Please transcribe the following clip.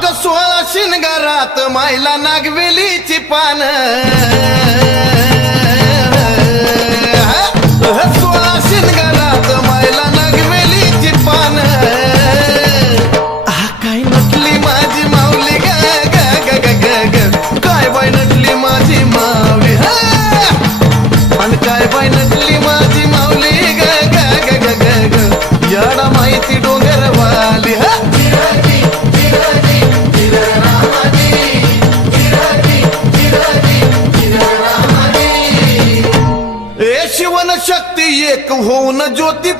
अग 16 शिनगारात मायला नागवेलीची पान 16 शिनगारात मायला नागवेलीची पान काय नटली माझी माऊली ग ग ग ग ग ग काय बाई नटली माझी माऊली आणि काय बाई नटली माझी माऊली ग ग ग ग ग ग याडा माहिती डोंगरवाली शिवन शक्ती एक होऊन ज्योती